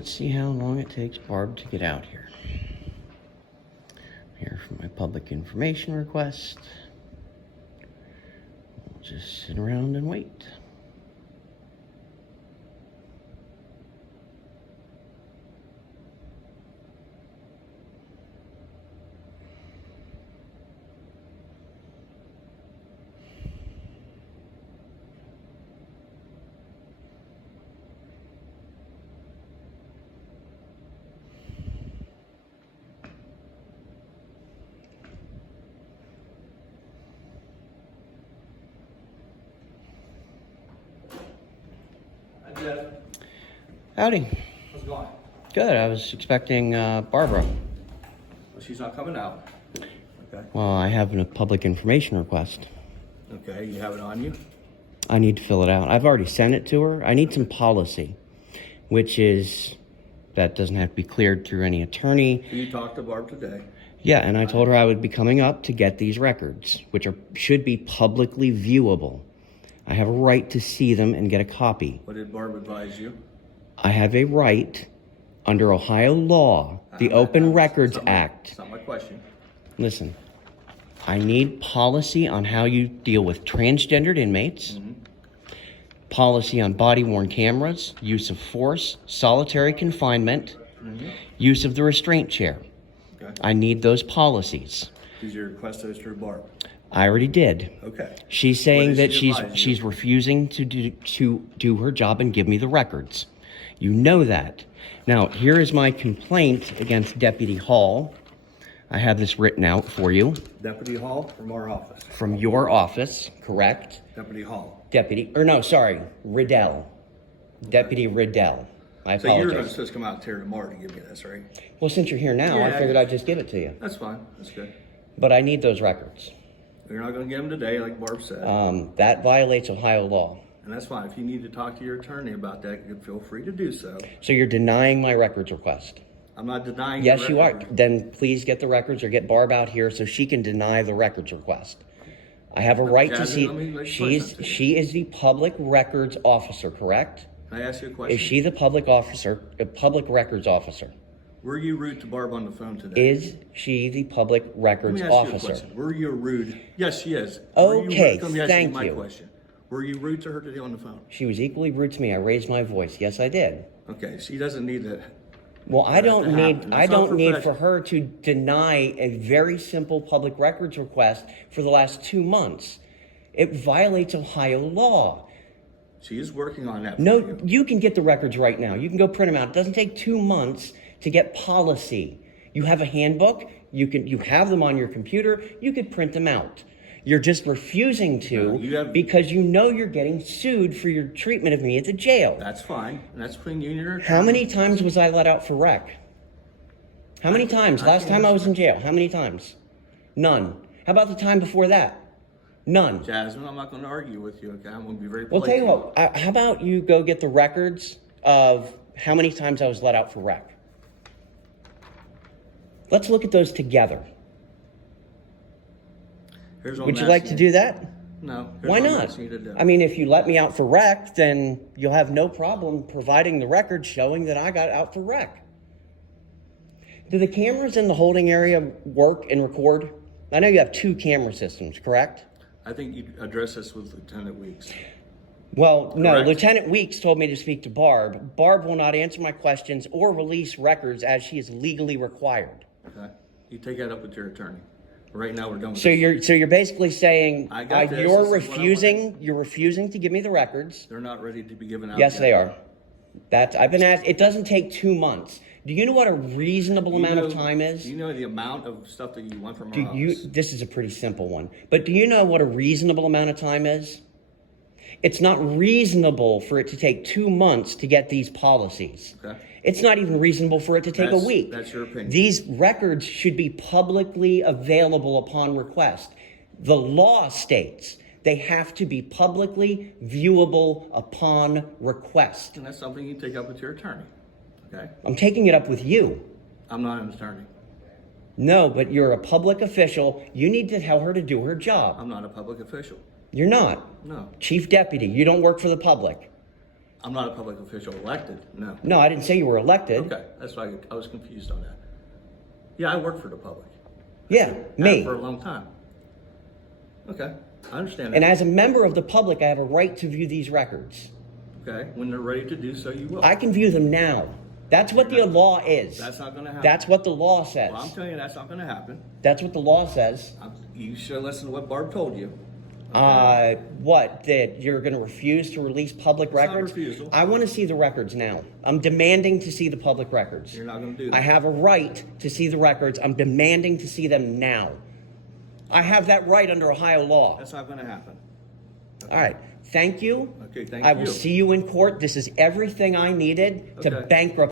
let's see how long it takes Barb to get out here. Here for my public information request. We'll just sit around and wait. Jeff. Howdy. How's it going? Good. I was expecting Barbara. Well, she's not coming out. Okay. Well, I have a public information request. Okay, you have it on you? I need to fill it out. I've already sent it to her. I need some policy, which is that doesn't have to be cleared through any attorney. You talked to Barb today. Yeah, and I told her I would be coming up to get these records, which should be publicly viewable. I have a right to see them and get a copy. What did Barb advise you? I have a right under Ohio law, the Open Records Act. That's not my question. Listen, I need policy on how you deal with transgendered inmates, policy on body-worn cameras, use of force, solitary confinement, use of the restraint chair. Okay. I need those policies. Is your request those through Barb? I already did. Okay. She's saying that she advise you? she's refusing to do her job and give me the records. You know that. Now, here is my complaint against Deputy Hall. I have this written out for you. Deputy Hall from our office. From your office, correct? Deputy Hall. Riddell. Deputy Riddell. I So you're apologize. supposed to come out here tomorrow to give me this, right? Well, since you're here now, I Yeah. figured I'd just give it to you. That's fine. That's good. But I need those records. You're not going to get them today, like Barb said. That violates Ohio law. And that's fine. If you need to talk to your attorney about that, you can feel free to do so. So you're denying my records request? I'm not denying Yes, your you are. record. Then please get the records or get Barb out here so she can deny the records request. I have a right to Jasmine, let me see. explain something. She is the public records officer, correct? Can I ask you a question? Is she the public records officer? Were you rude to Barb on the phone today? Is she the public Let records me ask you a officer? question. Were you rude? Yes, she is. Were you Okay, rude? Let me ask thank my you. question. Were you rude to her today on the phone? She was equally rude to me. I raised my voice. Yes, I did. Okay, she doesn't need to. Well, I don't to need happen. I It's don't need for unprofessional. her to deny a very simple public records request for the last 2 months. It violates Ohio law. She is working on that. For No, you. you can get the records right now. You can go print them out. It doesn't take 2 months to get policy. You have a handbook. You have them on your computer. You could print them out. You're just refusing to because you know you're getting sued for your treatment of me at the jail. That's fine. And that's between you and your attorney. How many times was I let out for rec? How many times? Last time I was in jail, how many times? None. How about the time before that? None. Jasmine, I'm not going to argue with you, okay? I'm going to be very Well, polite. tell you what, how about you go get the records of how many times I was let out for rec? Let's look at those together. Here's what Would I'm you like to asking do that? No. Here's Why what I'm not? asking you to do. I mean, if you let me out for rec, then you'll have no problem providing the records showing that I got out for rec. Do the cameras in the holding area work and record? I know you have 2 camera systems, correct? I think you address this with Lieutenant Weeks. Well, no, Correct. Lieutenant Weeks told me to speak to Barb. Barb will not answer my questions or release records as she is legally required. Okay? You take that up with your attorney. Right now, we're done with So this. you're basically saying I got this. This you're is what I refusing to give me the records. They're not ready to be given out Yes, yet. they are. I've been asked. It doesn't take 2 months. Do you know what a reasonable amount of time is? Do you know the amount of stuff that you want from our office? This is a pretty simple one. But do you know what a reasonable amount of time is? It's not reasonable for it to take 2 months to get these policies. Okay. It's not even reasonable for it to take a week. That's your opinion. These records should be publicly available upon request. The law states they have to be publicly viewable upon request. And that's something you take up with your attorney. Okay? I'm taking it up with you. I'm not an attorney. No, but you're a public official. You need to tell her to do her job. I'm not a public official. You're not. No. Chief deputy, you don't work for the public. I'm not a public official elected, no. No, I didn't say you were elected. Okay, that's why I was confused on that. Yeah, I work for the public. Yeah, me. For a long time. Okay, I understand And that. as a member of the public, I have a right to view these records. Okay, when they're ready to do so, you will. I can view them now. That's what the law is. That's not gonna happen. That's what the law says. Well, I'm telling you, that's not gonna happen. That's what the law says. You should listen to what Barb told you. What? That you're going to refuse to release public not records? refusal. I want to see the records now. I'm demanding to see the public records. You're not gonna do that. I have a right to see the records. I'm demanding to see them now. I have that right under Ohio law. That's not gonna happen. All right. Thank you. Okay, thank I will you. see you in court. This is everything I needed to Okay. bankrupt